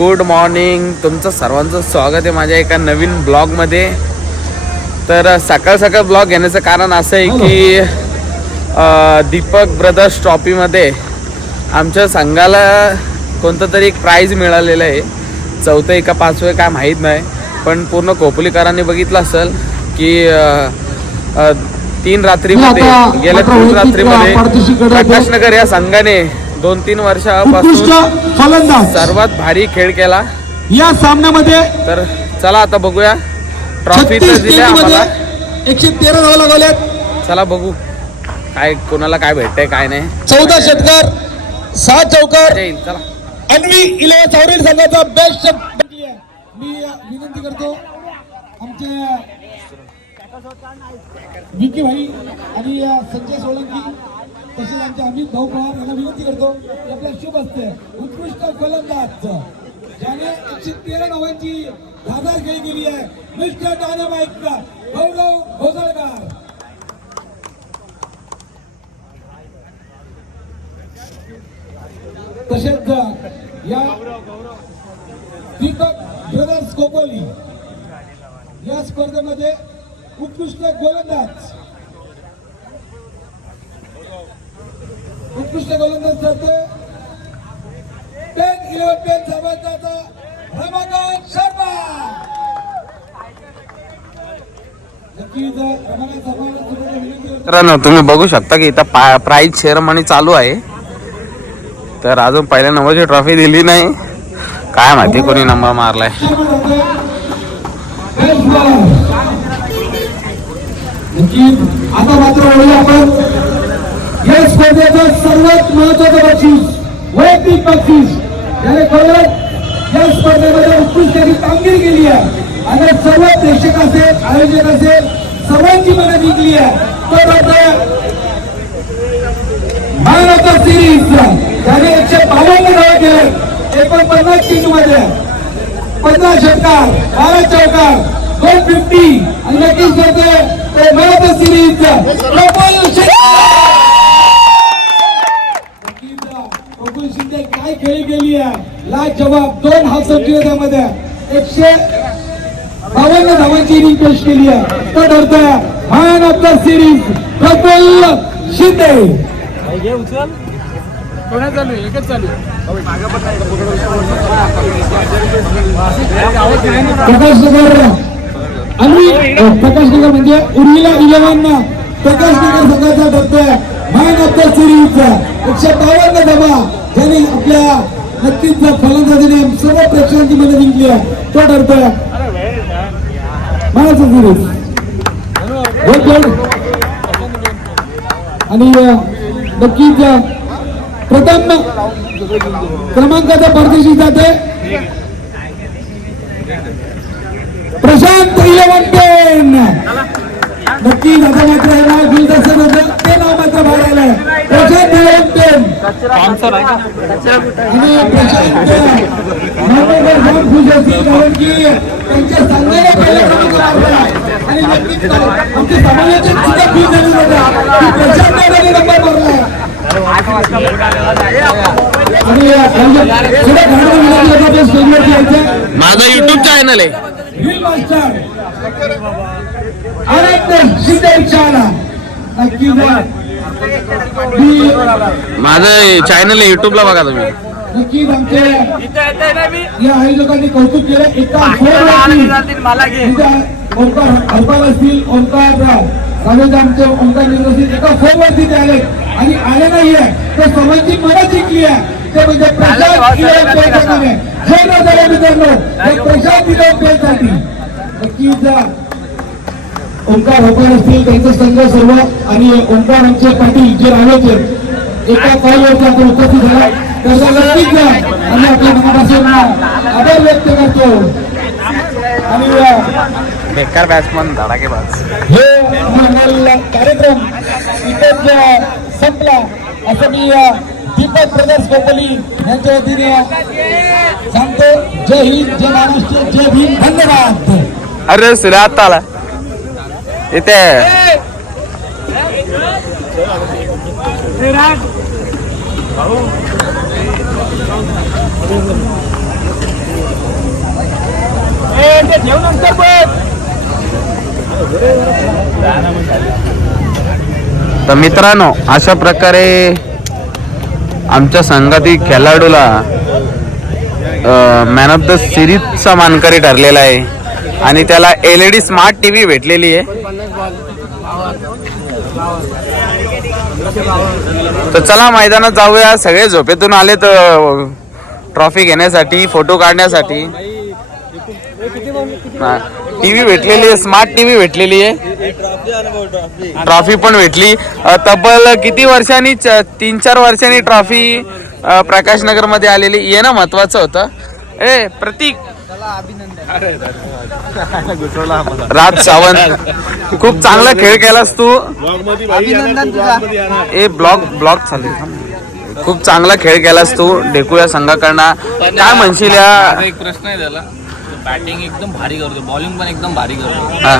Good morning. तुमचं सर्वांचं स्वागत आहे माझ्या एका नवीन ब्लॉगमध्ये. तर सकाळ सकाळ ब्लॉग घेण्याचं कारण असं आहे की दीपक ब्रदर्स ट्रॉफीमध्ये आमच्या संघाला कोणतं तरी एक प्राईज मिळालेलं आहे. 4th का 5th काय माहीत नाही, पण पूर्ण खोपोलीकरांनी बघितलं असेल की 3 रात्रीमध्ये गेल्या 3 रात्रीमध्ये प्रकाशनगर या संघाने 2-3 वर्षापासून सर्वात भारी खेळ केला या सामन्यामध्ये. तर चला आता बघूया. ट्रॉफी तर दिली आम्हाला, 113 धावा लागल्यात. चला बघू काय कोणाला काय भेटतंय काय नाही. 14 षटकार 6 चौकार. चला अन्वी 11 चौरेल संघाचा बेस्ट. मी विनंती करतो आमचे विकी भाई आणि संजय सोळंकी तसेच आमचे अमित भाऊ पवार यांना विनंती करतो आपल्या शुभ असते उत्कृष्ट फलंदाज ज्याने 113 धावांची धारदार खेळी केली आहे मिस्टर डायनामाइट गौरव भोसलकर. तसेच या दीपक ब्रदर्स खोपोली या स्पर्धेमध्ये उत्कृष्ट गोलंदाज ठरते 10-11 सामन्याचा रमाकांत शर्मा. मित्रांनो तुम्ही बघू शकता की इथं प्राईज सेरेमनी चालू आहे. तर अजून पहिल्या नंबरची ट्रॉफी दिली नाही, काय माहिती कोणी नंबर मारलाय. आता मात्र आपण या स्पर्धेचं सर्वात महत्वाचं बक्षीस वैयक्तिक बक्षीस याने कळत या स्पर्धेमध्ये उत्कृष्ट कामगिरी केली आहे आणि सर्व प्रेक्षक असेल आयोजक असेल सर्वांची मनं जिंकली आहे. मॅन ऑफ द सिरीज त्याने 152 धावा केले 49 चेंडूमध्ये 15 षटकार 12 चौकार 250 आणि नक्कीच करते man of the series Praful Shinde. काय खेळी केली आहे लाजवाब 2 हाफ सेंचुरी त्यामध्ये 152 धावांची इनिंग पेश केली आहे. तो ठरतोय man of the series Praful Shinde. Prakashnagar म्हणजे उर्मिला 11 प्रकाशनगर संघाचा ठरतोय मॅन ऑफ द सिरीज 152 धावा ज्याने आपल्या नक्कीच फलंदाजीने सर्व प्रेक्षकांची मनं जिंकली आहे. तो ठरतोय मॅन ऑफ द सिरीज. आणि नक्कीच प्रथम क्रमांकाचा परदेशी जाते प्रशांत 11 नक्कीच. आता मात्र हे नाव गुलदस्तर होतं ते नाव मात्र बाहेर आलंय प्रशांत 11 आणि प्रशांत खुश असतील कारण की त्यांच्या संघाला पहिला क्रमांक मारला आणि नक्कीच आमचे समालोचक सुद्धा खुश झाले होते की प्रशांत नंबर मारला. माझा YouTube चॅनल आहे माझं चॅनल आहे YouTube ला बघा तुम्ही. नक्कीच आमचे या आयोजकांनी कौतुक केलं. एका ओंकार हरपाल असतील ओंकार आमचे ओंकार निर्देशित एका फोनवरती ते आले आणि आले नाहीये तर सर्वांची मनं जिंकली आहे. ते म्हणजे प्रशांत नक्कीच ओंकार हरपाल असतील त्यांचा संघ सर्व आणि ओंकार आमचे पाटील जे राहिले एका कॉलवरती आपण उपस्थित झाला त्याचा नक्कीच आम्ही आपल्या मनापासून आभार व्यक्त करतो. आणि बेकार बॅट्समन धडाकेबाज. हे कार्यक्रम इथेच संपला असं मी दीपक ब्रदर्स खोपोली यांच्या वतीने सांगतो. जय हिंद जय महाराष्ट्र जय भीम धन्यवाद. अरे सुरा आता आला इथे तर मित्रांनो, अशा प्रकारे आमच्या संघातील खेळाडूला मॅन ऑफ द सिरीजचा मानकरी ठरलेला आहे आणि त्याला LED स्मार्ट TV भेटलेली आहे. तर चला मैदानात जाऊया. सगळे झोपेतून आले तर ट्रॉफी घेण्यासाठी, फोटो काढण्यासाठी. TV भेटलेली आहे, स्मार्ट TV भेटलेली आहे, ट्रॉफी पण भेटली. तब्बल किती वर्षांनी, 3-4 वर्षांनी ट्रॉफी प्रकाश नगर मध्ये आलेली. येणं महत्वाचं होतं. प्रतीक राज सावंत, खूप चांगला खेळ केलास तू. ब्लॉग चालू. खूप चांगला खेळ केलास तू ढेकूया संघाकडनं. काय म्हणशील? एक प्रश्न आहे त्याला. बॅटिंग एकदम भारी करतो, बॉलिंग पण एकदम भारी करतो. हा,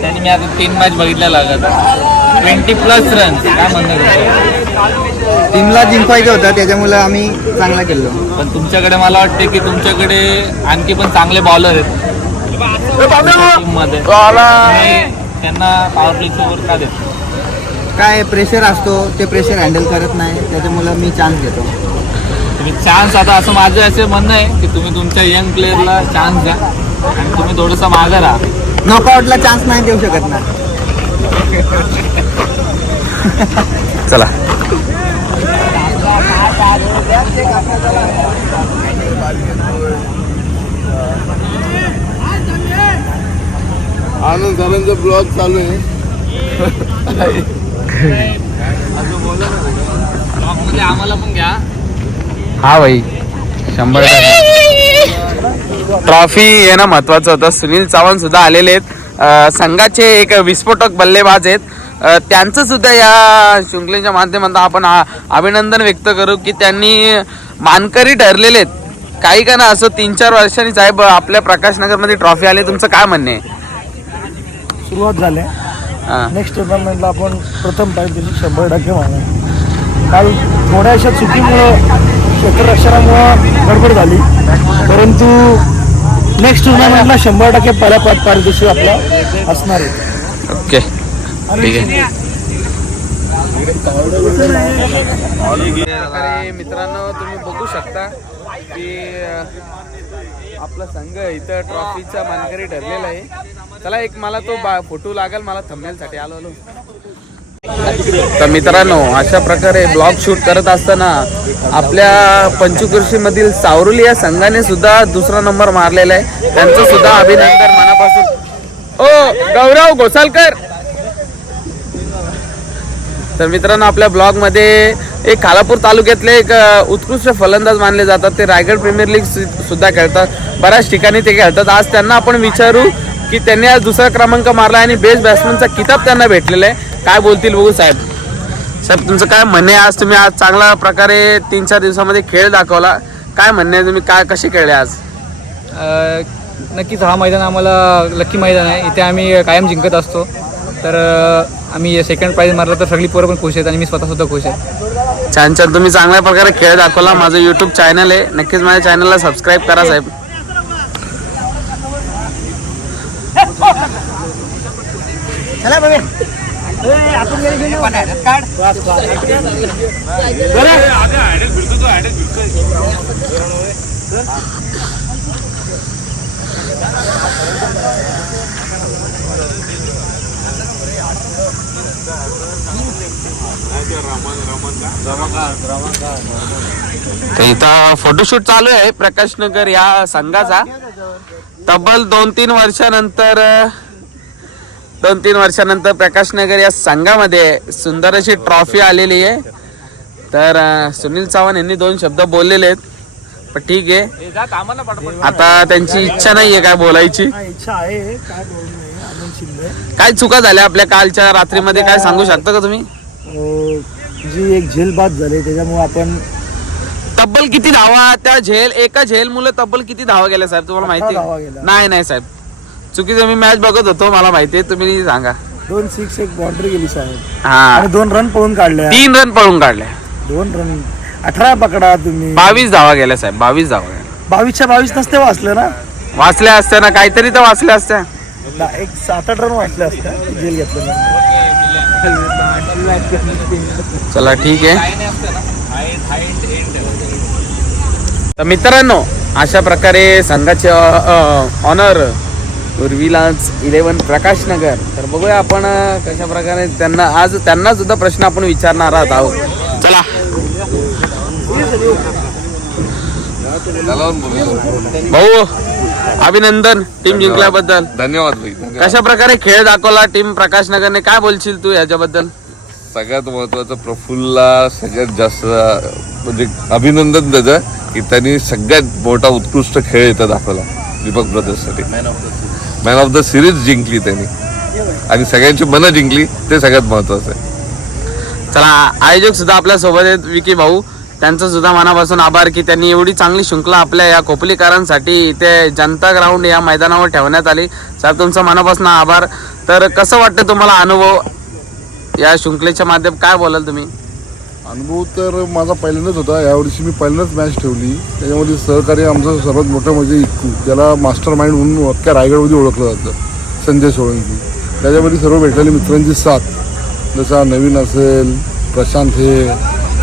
त्याने मी आता 3 मॅच बघितल्या लागत 20+ रन. काय म्हणणं टीमला जिंकायचं होतं, त्याच्यामुळे आम्ही चांगला केलो. पण तुमच्याकडे मला वाटते की तुमच्याकडे आणखी पण चांगले बॉलर आहेत टीममध्ये. त्यांना पॉवर प्ले सोबत का देतो? काय प्रेशर असतो, ते प्रेशर हँडल करत नाही, त्याच्यामुळे मी चान्स घेतो. तुम्ही चान्स, आता असं माझं असं म्हणणं आहे की तुम्ही तुमच्या यंग प्लेअरला चान्स द्या आणि तुम्ही थोडंसं मागं राहा. नॉकआउटला चान्स नाही देऊ शकत ना. चला. आनंद झाल्याचा ब्लॉग चालू आहे. ब्लॉगमध्ये आम्हाला पण घ्या. हा भाई, 100%. ट्रॉफी येणं महत्वाचं होतं. सुनील चव्हाण सुद्धा आलेले आहेत. संघाचे एक विस्फोटक बल्लेबाज आहेत. त्यांचं सुद्धा या शृंखलेच्या माध्यमातून आपण अभिनंदन व्यक्त करू की त्यांनी मानकरी ठरलेले आहेत. काही का ना असं 3-4 वर्षांनी साहेब आपल्या प्रकाशनगरमध्ये ट्रॉफी आली. तुमचं काय म्हणणं आहे? सुरुवात झाली. नेक्स्ट टुर्नामेंटला आपण प्रथम पाहिजे 100% मागणार. काल थोड्याशा चुकीमुळं, क्षेत्ररक्षणामुळं गडबड झाली, परंतु नेक्स्ट टुर्नामेंटला 100% पारितोषिक आपला असणार आहे. ओके, ठीक आहे. मित्रांनो, तुम्ही बघू शकता की आपला संघ इथं ट्रॉफीचा मानकरी ठरलेला आहे. चला, एक मला तो फोटो लागेल, मला थंबनेलसाठी आलो. तर मित्रांनो, अशा प्रकारे ब्लॉग शूट करत असताना आपल्या पंचकृषी मधील सावरुली या संघाने सुद्धा 2रा नंबर मारलेला आहे. त्यांचं सुद्धा अभिनंदन मनापासून. ओ गौरव घोसालकर. तर मित्रांनो, आपल्या ब्लॉग मध्ये एक खालापूर तालुक्यातले एक उत्कृष्ट फलंदाज मानले जातात. ते रायगड प्रीमियर लीग सुद्धा खेळतात, बऱ्याच ठिकाणी ते खेळतात. आज त्यांना आपण विचारू की त्यांनी आज 2रा क्रमांक मारला आणि बेस्ट बॅट्समनचा किताब त्यांना भेटलेला आहे. काय बोलतील बघू साहेब. साहेब, तुमचं काय म्हणणे? आज तुम्ही आज चांगल्या प्रकारे 3-4 दिवसामध्ये खेळ दाखवला. काय म्हणणे, तुम्ही काय कसे खेळले आज? नक्कीच हा मैदान आम्हाला लकी मैदान आहे. इथे आम्ही कायम जिंकत असतो. तर आम्ही सेकंड प्राईज मारला तर सगळी पोरं पण खुश आहेत आणि मी स्वतःसुद्धा खुश आहे. छान छान, तुम्ही चांगल्या प्रकारे खेळ दाखवला. माझं यूट्यूब चॅनल आहे, नक्कीच माझ्या चॅनलला सबस्क्राईब करा साहेब. इथं फोटोशूट चालू आहे प्रकाशनगर या संघाचा. तब्बल 2-3 वर्षानंतर प्रकाशनगर या संघामध्ये सुंदर अशी ट्रॉफी आलेली आहे. तर सुनील चव्हाण यांनी 2 शब्द बोललेले आहेत, पण ठीक आहे, आता त्यांची इच्छा नाहीये काय बोलायची. इच्छा आहे, काय बोलू नये. आनंद शिंदे, काय चुका झाल्या आपल्या कालच्या रात्रीमध्ये, काय सांगू शकता का तुम्ही? जी एक झेलबाद झाली त्याच्यामुळे आपण तब्बल किती धावा त्या एका झेल मुलं तब्बल किती धावा गेल्या साहेब, तुम्हाला माहिती? 18 धावा गेल्या. नाही साहेब, चुकीचं मी मॅच बघत होतो, मला माहिती आहे, तुम्ही सांगा. 2 6 एक बाउंड्री गेली साहेब हा, आणि 2 रन पळून काढल्या. 3 रन पळून काढले. 2 रन 18 पकडा तुम्ही. 22 धावा गेल्या साहेब, 22 धावा गेल्या. 22च्या 22 नसते वाचलं ना. वाचल्या असत्या ना, काहीतरी तर वाचल्या असत्या. एक 7-8 रन वाटले असते जेल घेतलं. चला ठीक आहे. तर मित्रांनो, अशा प्रकारे संघाचे ऑनर उर्विलाज 11 प्रकाश नगर. तर बघूया आपण कशा प्रकारे त्यांना सुद्धा प्रश्न आपण विचारणार आहोत. चला. भाऊ अभिनंदन टीम जिंकल्याबद्दल. धन्यवाद भाई, धन्यवाद. कशा प्रकारे खेळ दाखवला टीम प्रकाश नगरने, काय बोलशील तू याच्याबद्दल? सगळ्यात महत्वाचं प्रफुल्लला सगळ्यात जास्त म्हणजे अभिनंदन त्याचं की त्यांनी सगळ्यात मोठा उत्कृष्ट खेळ इथं दाखवला दीपक ब्रदर्ससाठी. मॅन ऑफ द सिरीज जिंकली त्यांनी आणि सगळ्यांची मनं जिंकली, ते सगळ्यात महत्वाचं आहे. चला, आयोजक सुद्धा आपल्या सोबत आहेत विकी भाऊ. त्यांचं सुद्धा मनापासून आभार की त्यांनी एवढी चांगली शृंखला आपल्या या कोपलीकरांसाठी इथे जनता ग्राउंड या मैदानावर ठेवण्यात आली. साहेब तुमचा मनापासून आभार. तर कसं वाटतं तुम्हाला अनुभव या शृंखलेच्या माध्यमात, काय बोलाल तुम्ही? अनुभव तर माझा पहिल्यांदाच होता. यावर्षी मी पहिल्यांदाच मॅच ठेवली. त्याच्यामध्ये सहकार्य आमचं सर्वात मोठं म्हणजे इक्कू, ज्याला मास्टर माइंड म्हणून अख्ख्या रायगडमध्ये ओळखलं जातं, संजय सोळंकी. त्याच्यामध्ये सर्व भेटलेली मित्रांची साथ, जसा नवीन असेल, प्रशांत हे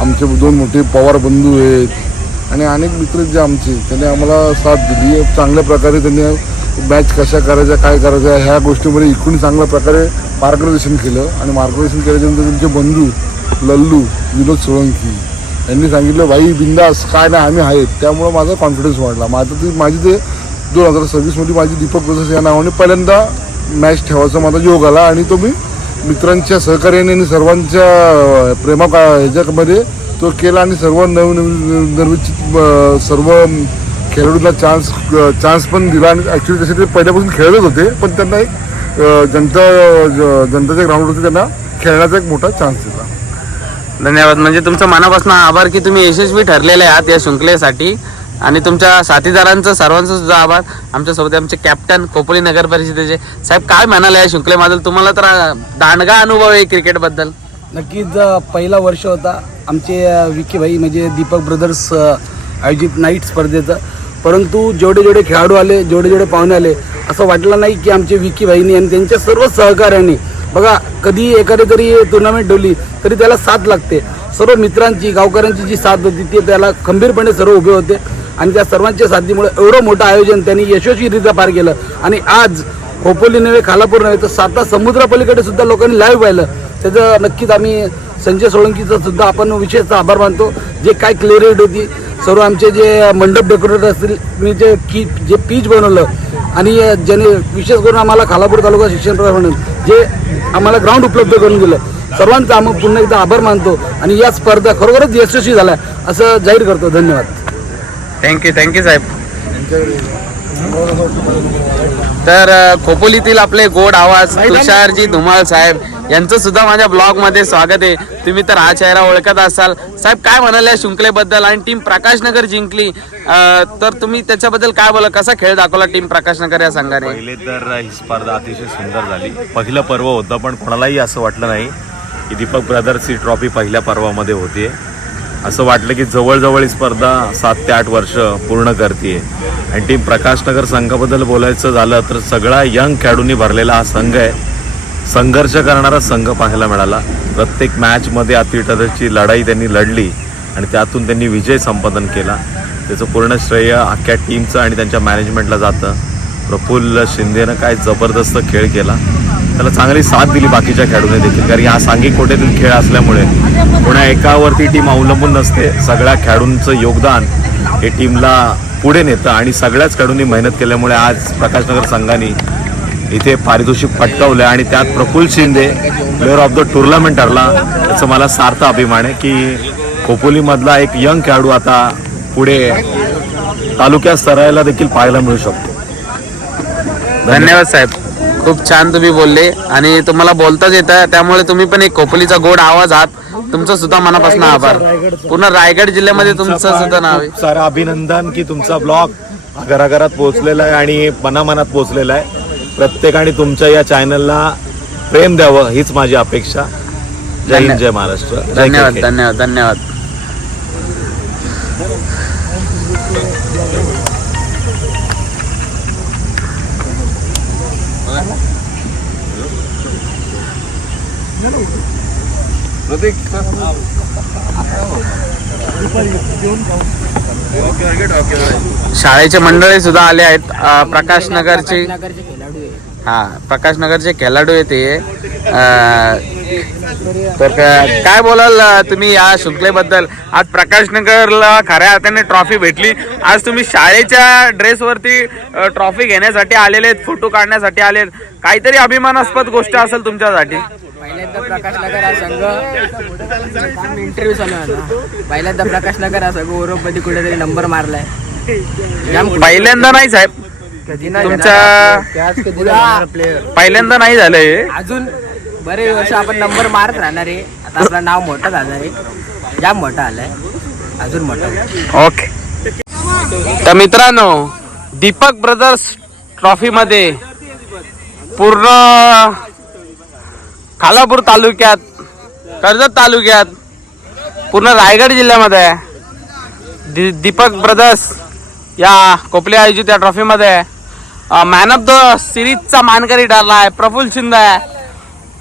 आमचे 2 मोठे पवार बंधू आहेत आणि अनेक मित्र जे आमचे, त्यांनी आम्हाला साथ दिली. चांगल्या प्रकारे त्यांनी मॅच कशा करायच्या, काय करायच्या ह्या गोष्टीमध्ये इकडून चांगल्या प्रकारे मार्गदर्शन केलं. आणि मार्गदर्शन केल्याच्यानंतर त्यांचे बंधू लल्लू विनोद सोळंकी यांनी सांगितलं, भाई बिंदास, काय नाही आम्ही आहेत. त्यामुळं माझा कॉन्फिडन्स वाढला. माझी ते 2026मध्ये माझी दीपक ब्रदर्स या नावाने पहिल्यांदा मॅच ठेवायचा माझा योग आला. आणि तो मी मित्रांच्या सहकार्याने आणि सर्वांच्या ह्याच्यामध्ये तो केला. आणि सर्व नवनिर्मित सर्व खेळाडूंना चान्स पण दिला. आणि ॲक्च्युली तसे ते पहिल्यापासून खेळतच होते, पण त्यांना एक जनताच्या ग्राउंडवरती त्यांना खेळण्याचा एक मोठा चान्स दिला. धन्यवाद. म्हणजे तुमचं मनापासून आभार की तुम्ही यशस्वी ठरलेले आहात या शृंखलेसाठी. आणि तुमच्या साथीदारांचं सर्वांचं सुद्धा आभार. आमच्यासोबत आमचे कॅप्टन कोपली नगर परिषदेचे साहेब, काय म्हणाले या शृंखलेबद्दल? तुम्हाला तर दांडगा अनुभव आहे क्रिकेटबद्दल. नक्कीच पहिला वर्ष होता आमचे विकी भाई म्हणजे दीपक ब्रदर्स आयोजित नाईट स्पर्धेचं. परंतु जेवढे खेळाडू आले, जेवढे पाहुणे आले, असं वाटलं नाही की आमचे विकी भाईनी आणि त्यांच्या सर्व सहकार्यांनी, बघा कधी एखादी तरी टुर्नामेंट ठेवली तरी त्याला साथ लागते. सर्व मित्रांची, गावकऱ्यांची जी साथ होती ती त्याला खंबीरपणे सर्व उभे होते. आणि त्या सर्वांच्या साथीमुळे एवढं मोठं आयोजन त्यांनी यशस्वीरित्या पार केलं. आणि आज खोपोली नव्हे, खालापूर नव्हे, तर साता समुद्रापलीकडे सुद्धा लोकांनी लाईव्ह पाहिलं. त्याचं नक्कीच आम्ही संजय सोळंकीचं सुद्धा आपण विशेषतः आभार मानतो. जे काय क्लिअरिटी होती, सर्व आमचे जे मंडप डेकोरेटर असतील, मी जे पीच बनवलं आणि ज्याने विशेष करून आम्हाला खालापूर तालुका शिक्षण प्रशासन जे आम्हाला ग्राउंड उपलब्ध करून दिलं, सर्वांचा आम्ही पुन्हा एकदा आभार मानतो. आणि या स्पर्धा खरोखरच यशस्वी झाल्या असं जाहीर करतो. धन्यवाद. थँक्यू साहेब. तर खोपोलीतील आपले गोड आवाज तुषारजी धुमाळ साहेब यांचं सुद्धा माझ्या ब्लॉग मध्ये स्वागत आहे. तुम्ही तर हा चेहरा ओळखत असाल. साहेब काय म्हणाले या शृंखलेबद्दल? आणि टीम प्रकाश नगर जिंकली, तर तुम्ही त्याच्याबद्दल काय बोला? कसा खेळ दाखवला टीम प्रकाश नगर या संघाने? पहिले तर ही स्पर्धा अतिशय सुंदर झाली. पहिलं पर्व होतं, पण कोणालाही असं वाटलं नाही की दीपक ब्रदर्स ही ट्रॉफी पहिल्या पर्वामध्ये होतीये. असं वाटलं की जवळजवळ ही स्पर्धा 7 ते 8 वर्ष पूर्ण करते. आणि टीम प्रकाश नगर संघाबद्दल बोलायचं झालं तर सगळा यंग खेळाडूंनी भरलेला हा संघ आहे. संघर्ष करणारा संघ पाहायला मिळाला. प्रत्येक मॅचमध्ये अतिटची लढाई त्यांनी लढली आणि त्यातून त्यांनी विजय संपादन केला. त्याचं पूर्ण श्रेय अख्ख्या टीमचं आणि त्यांच्या मॅनेजमेंटला जातं. प्रफुल्ल शिंदेनं काय जबरदस्त खेळ केला, त्याला चांगली साथ दिली बाकीच्या खेळाडूंनी देखील. कारण हा सांघिक कोट्यातील खेळ असल्यामुळे कोणा एकावरती टीम अवलंबून नसते. सगळ्या खेळाडूंचं योगदान हे टीमला पुढे नेतं आणि सगळ्याच खेळाडूंनी मेहनत केल्यामुळे आज प्रकाशनगर संघाने इथे पारितोषिक पटकावलं. आणि त्यात Praful Shinde player of the tournament ठरला. त्याचा मला सार्थ अभिमान आहे की खोपोलीमधला एक यंग खेळाडू आता पुढे तालुक्यात स्तराला देखील पाहायला मिळू शकतो. धन्यवाद साहेब, खूप छान तुम्ही बोलले आणि तुम्हाला बोलताच येतं, त्यामुळे तुम्ही पण एक खोपोलीचा गोड आवाज आहात. तुमचं सुद्धा मनापासून आभार. पूर्ण रायगड जिल्ह्यामध्ये तुमचं सुद्धा नाव आहे. खूप सारं अभिनंदन की तुमचा ब्लॉग घराघरात पोहोचलेला आहे आणि मनामनात पोहोचलेला आहे. प्रत्येकाने तुमच्या या चॅनलला प्रेम द्यावं हीच माझी अपेक्षा. जय हिंद, जय महाराष्ट्र. धन्यवाद धन्यवाद धन्यवाद. शाळेचे मंडळी सुद्धा आले आहेत. प्रकाश नगरचे प्रकाश नगरचे खेळाडू येते. तर काय बोलाल तुम्ही या शृंखलेबद्दल? आज प्रकाश नगरला खऱ्या अर्थाने ट्रॉफी भेटली. आज तुम्ही शाळेच्या ड्रेसवरती ट्रॉफी घेण्यासाठी आलेले, फोटो काढण्यासाठी आले, काहीतरी अभिमानास्पद गोष्ट असेल तुमच्यासाठी. पहिल्यांदा प्रकाश नगर हा संघ इंटरव्ह्यू चालू आहे. पहिल्यांदा प्रकाश नगर हा संघ ओरोपमध्ये कुठेतरी नंबर मारलाय. पहिल्यांदा नाही साहेब, तुमच्या पहिल्यांदा नाही झालंय. अजून बरेच वर्ष आपण नंबर मारत राहणार आहे. आता आपलं नाव मोठं झालं आहे, जाम मोठं आलंय, अजून मोठं. ओके. तर मित्रांनो, दीपक ब्रदर्स ट्रॉफी मध्ये पूर्ण खालापूर तालुक्यात, कर्जत तालुक्यात, पूर्ण रायगड जिल्ह्यामध्ये दीपक ब्रदर्स या कोपले आयोजित या ट्रॉफीमध्ये मॅन ऑफ द सिरीजचा मानकरी ठरला आहे प्रफुल्ल शिंदे.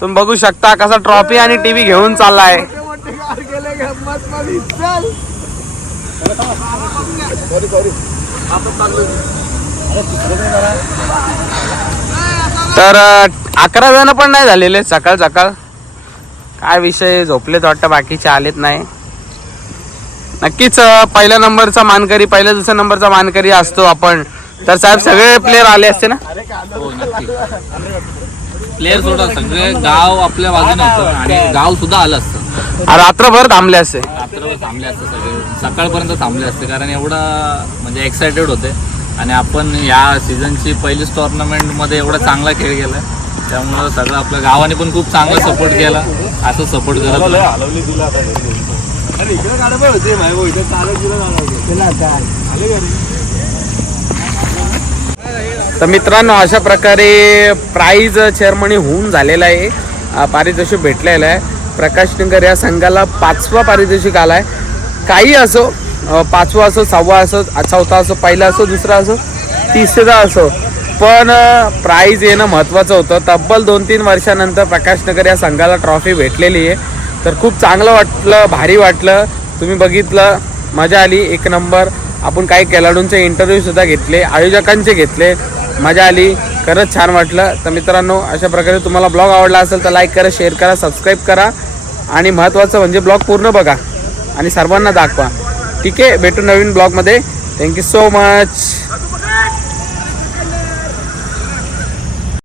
तुम्ही बघू शकता कसा ट्रॉफी आणि टीव्ही घेऊन चाललाय. तर 11 जण पण नाही झालेले सकाळ सकाळ. काय विषय, झोपलेत वाटतं, बाकीचे आलेत नाही. नक्कीच पहिल्या नंबरचा मानकरी, पहिल्या दुसऱ्या नंबरचा मानकरी असतो आपण. तर साहेब सगळे प्लेयर आले असते ना? हो नक्की. प्लेयर सोडा, सगळे गाव आपल्या बाजूने होतं आणि गाव सुद्धा आलं असतं. रात्रभर थांबले असते. रात्रभर थांबले असते, सगळे सकाळपर्यंत थांबले असते, कारण एवढा म्हणजे एक्सायटेड होते. आणि आपण या सीझनची पहिलीच टुर्नामेंटमध्ये एवढा चांगला खेळ केला, त्यामुळं सगळं आपल्या गावाने पण खूप चांगला सपोर्ट केला. असं सपोर्ट करत तर मित्रांनो, अशा प्रकारे प्राइज चेअरमनी होऊन झालेला आहे. पारितोषिक भेटलेलं आहे. प्रकाश नगर या संघाला 5वा पारितोषिक आलाय. काही असो, 5वा असो, 6वा असो, 4था असो, पहिला असो, दुसरा असो, 3रा असो, पण प्राइज येणं महत्त्वाचं होतं. तब्बल 2-3 वर्षानंतर प्रकाश नगर या संघाला ट्रॉफी भेटलेली आहे. तर खूप चांगलं वाटलं, भारी वाटलं. तुम्ही बघितलं, मजा आली, एक नंबर. आपण काही खेळाडूंचे इंटरव्ह्यू सुद्धा घेतले, आयोजकांचे घेतले, मजा आली, खरंच छान वाटलं. तर मित्रांनो, अशा प्रकारे तुम्हाला ब्लॉग आवडला असेल तर लाईक करा, शेअर करा, सबस्क्राईब करा आणि महत्त्वाचं म्हणजे ब्लॉग पूर्ण बघा आणि सर्वांना दाखवा. ठीक आहे, भेटू नवीन ब्लॉगमध्ये. Thank you so much.